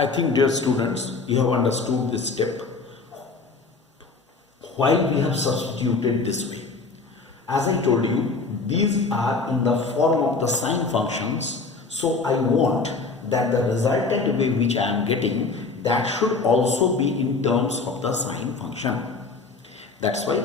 I think, dear students, you have understood this step. Why we have substituted this way? As I told you, these are in the form of the sine functions. So I want that the resultant wave which I am getting, that should also be in terms of the sine function. That's why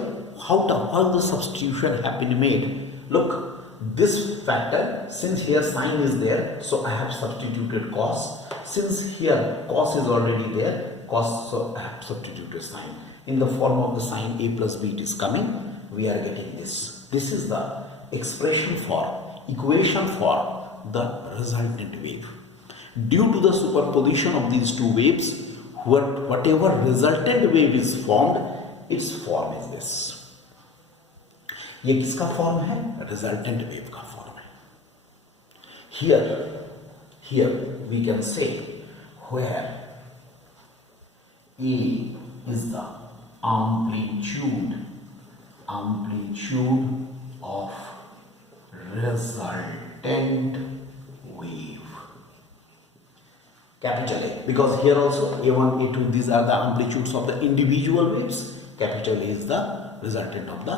how the substitution have been made. Look, this factor, since here sine is there, so I have substituted cos. Since here cos is already there, cos, so I have substituted sine. In the form of the sine a plus b it is coming, we are getting this. This is the expression for, equation for the resultant wave. Due to the superposition of these two waves, whatever resultant wave is formed, its form is this. ये किसका form है? Resultant wave का form है. Here we can say where A is the amplitude of resultant wave. Capital A, because here also A1, A2, these are the amplitudes of the individual waves. Capital A is the resultant of the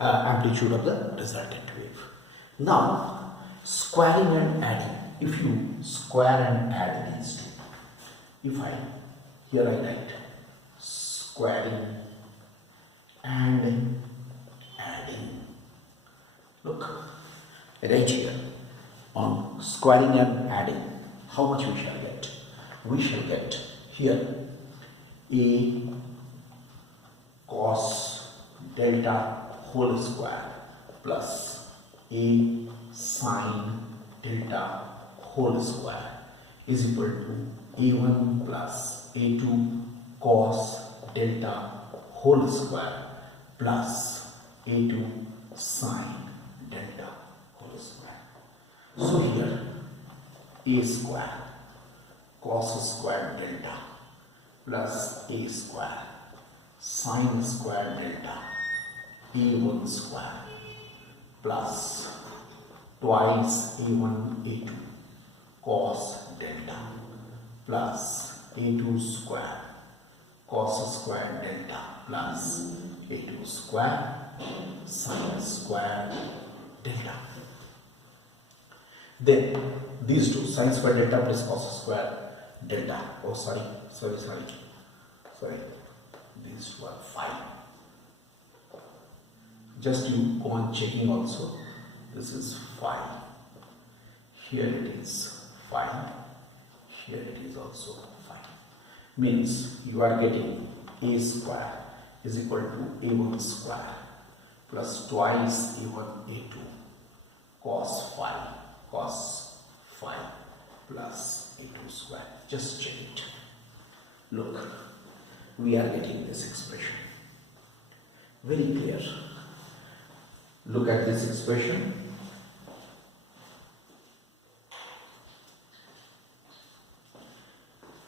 amplitude of the resultant wave. Now, squaring and adding. If you square and add these two, here I write squaring and adding. Look, right here on squaring and adding, how much we shall get? We shall get here A cos delta whole square plus A sine delta whole square is equal to A1 plus A2 cos delta whole square plus A2 sine delta whole square. So here A square cos square delta plus A square sine square delta A1 square plus twice A1 A2 cos delta plus A2 square cos square delta plus A2 square sine square delta. Then these two, sine square delta plus cos square delta, these two are 5. Just you go on checking also. This is 5. Here it is 5. Here it is also 5. Means you are getting A square is equal to A1 square plus twice A1 A2 cos 5 plus A2 square. Just check it. Look, we are getting this expression. Very clear. Look at this expression.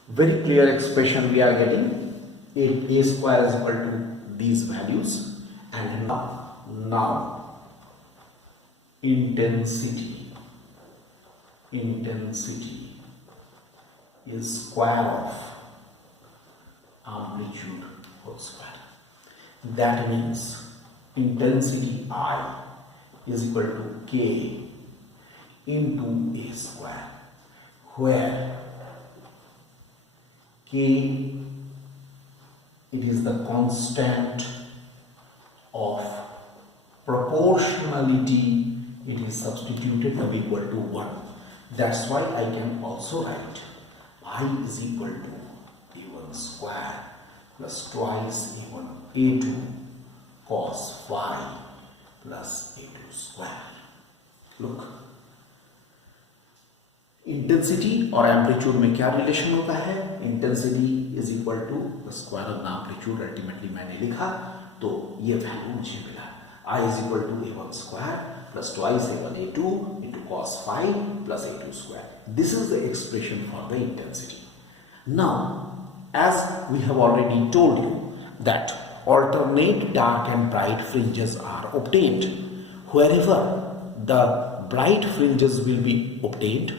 Very clear expression we are getting. A square is equal to these values, and now intensity is square of amplitude whole square. That means intensity I is equal to K into A square, where K, it is the constant of proportionality, it is substituted to be equal to 1. That's why I can also write I is equal to A1 square plus twice A1 A2 cos 5 plus A2 square. Look, intensity और amplitude में क्या relation होता है? Intensity is equal to the square of the amplitude. Ultimately मैंने लिखा तो ये value मुझे मिला. I is equal to A1 square plus twice A1 A2 into cos 5 plus A2 square. This is the expression for the intensity. Now, as we have already told you that alternate dark and bright fringes are obtained. Wherever the bright fringes will be obtained,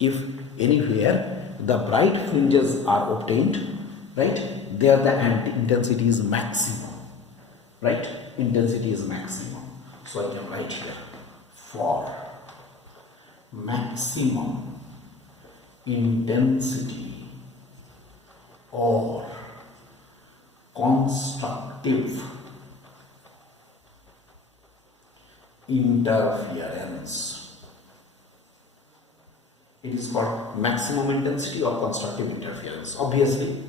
if anywhere the bright fringes are obtained, right? There the intensity is maximum, right? Intensity is maximum. So I can write here, for maximum intensity or constructive interference. It is called maximum intensity or constructive interference. Obviously,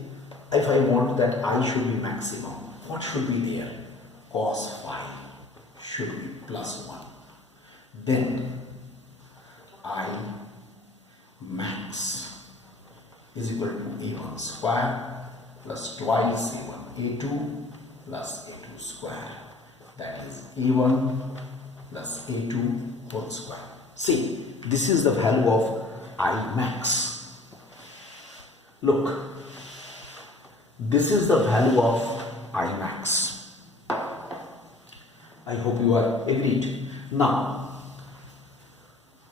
if I want that I should be maximum, what should be there? Cos phi should be plus 1. Then I max is equal to A1 square plus twice A1 A2 plus A2 square. That is A1 plus A2 whole square. See, this is the value of I max. Look, this is the value of I max. I hope you are agreed. Now,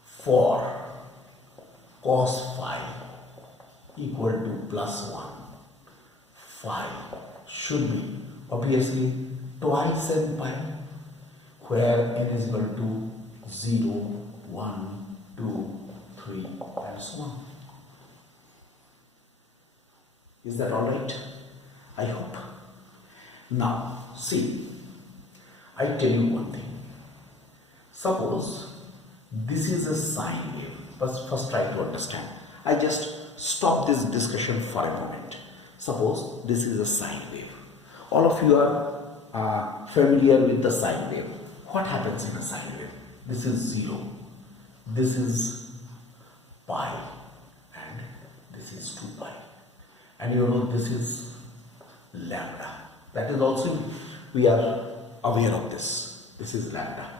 for cos phi equal to plus 1, phi should be obviously twice n pi, where n is equal to 0, 1, 2, 3 and so on. Is that alright? I hope. Now, see, I tell you one thing. Suppose this is a sine wave. First try to understand. I just stop this discussion for a moment. Suppose this is a sine wave. All of you are familiar with the sine wave. What happens in a sine wave? This is 0. This is pi. And this is 2 pi. And you know this is lambda. That is also, we are aware of this. This is lambda.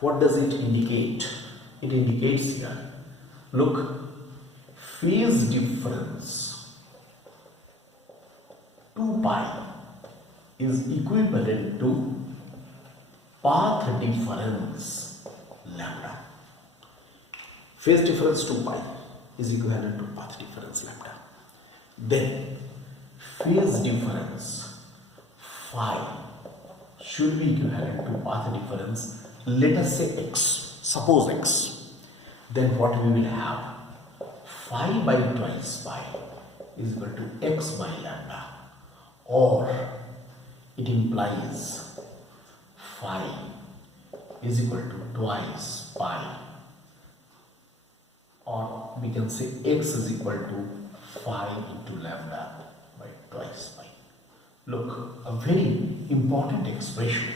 What does it indicate? It indicates here, look, phase difference 2 pi is equivalent to path difference lambda. Phase difference 2 pi is equivalent to path difference lambda. Then phase difference phi should be equivalent to path difference, let us say x, suppose x. Then what we will have, phi by twice pi is equal to x by lambda, or it implies phi is equal to twice pi, or we can say x is equal to phi into lambda by twice pi. Look, a very important expression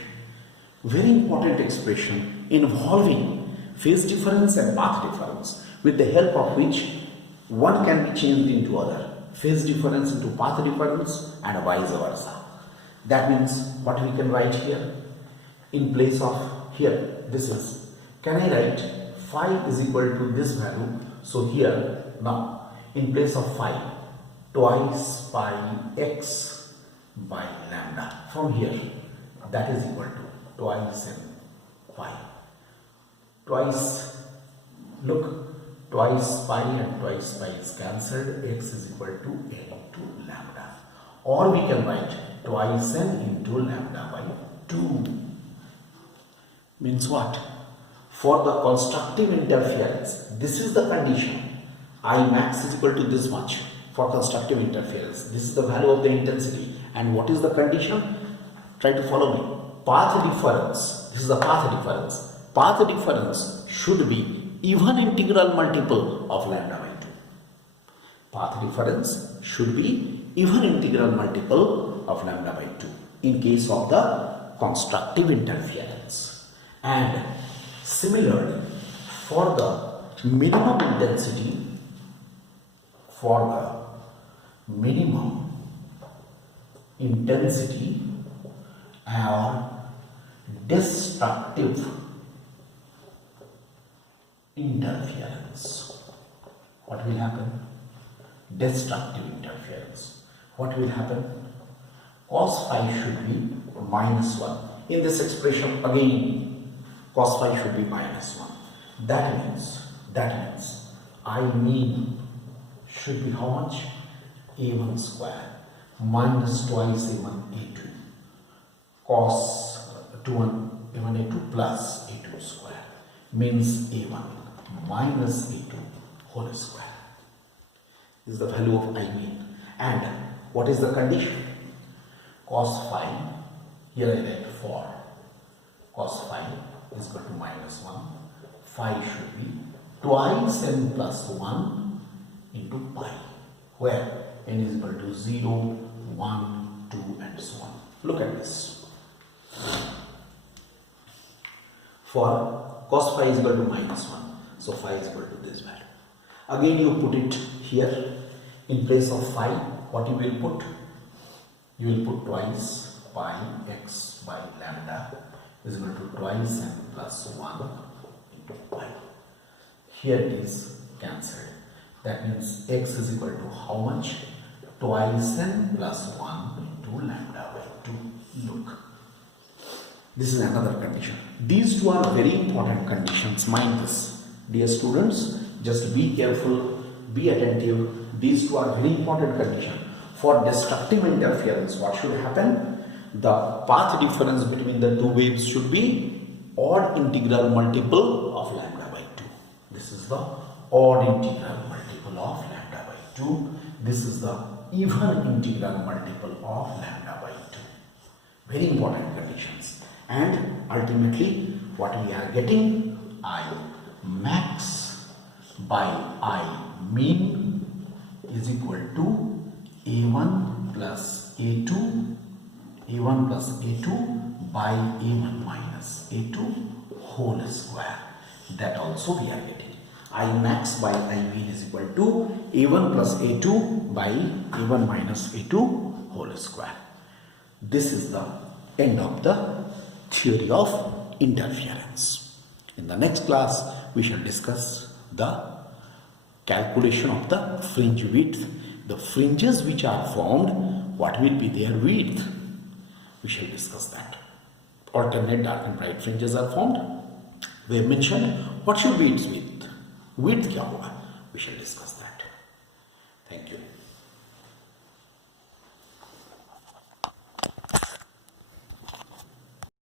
involving phase difference and path difference, with the help of which one can be changed into other, phase difference into path difference and vice versa. That means what we can write here, in place of here, this is, can I write phi is equal to this value? So here, now, in place of phi, twice pi x by lambda. From here, that is equal to twice n pi. Twice, look, twice pi and twice pi is cancelled. X is equal to n into lambda. Or we can write twice n into lambda by 2. Means what? For the constructive interference, this is the condition. I max is equal to this much for constructive interference. This is the value of the intensity. And what is the condition? Try to follow me. Path difference. This is the path difference. Path difference should be even integral multiple of lambda by 2. Path difference should be even integral multiple of lambda by 2 in case of the constructive interference. And similarly, for the minimum intensity, or destructive interference, what will happen? Destructive interference. What will happen? Cos phi should be minus 1. In this expression again, cos phi should be minus 1. That means I mean should be how much? A1 square minus twice A1 A2 cos 2 A1 A2 plus A2 square means A1 minus A2 whole square. This is the value of I mean. And what is the condition? Cos phi, here I write for cos phi is equal to minus 1. Phi should be twice n plus 1 into pi, where n is equal to 0, 1, 2 and so on. Look at this. For cos phi is equal to minus 1, so phi is equal to this value. Again you put it here. In place of phi, what you will put? You will put twice pi x by lambda is equal to twice n plus 1 into pi. Here it is cancelled. That means x is equal to how much? Twice n plus 1 into lambda by 2. Look. This is another condition. These two are very important conditions. Mind this. Dear students, just be careful, be attentive. These two are very important conditions. For destructive interference, what should happen? The path difference between the two waves should be odd integral multiple of lambda by 2. This is the odd integral multiple of lambda by 2. This is the even integral multiple of lambda by 2. Very important conditions. And ultimately, what we are getting? I max by I mean is equal to A1 plus A2, A1 plus A2 by A1 minus A2 whole square. That also we are getting. I max by I mean is equal to A1 plus A2 by A1 minus A2 whole square. This is the end of the theory of interference. In the next class, we shall discuss the calculation of the fringe width. The fringes which are formed, what will be their width? We shall discuss that. Alternate dark and bright fringes are formed. We have mentioned what should be its width. Width kya hoga? We shall discuss that. Thank you.